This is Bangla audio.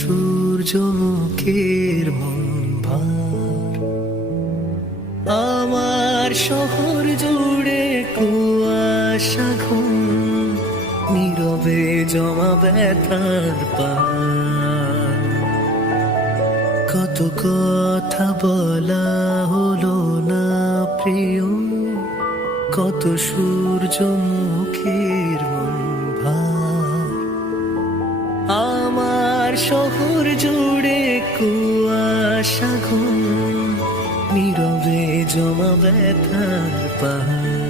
সূর্যমুখীর মন ভার। আমার শহর জুড়ে কুয়াশা ঘুম, নীরবে জমা ব্যথার পার। কত কথা বলা হলো না প্রিয়, কত সূর্যমুখীর মন ভার। আমার শহর জুড়ে কুয়াশা ঘুম, নীরবে জমা ব্যথার পাহাড়।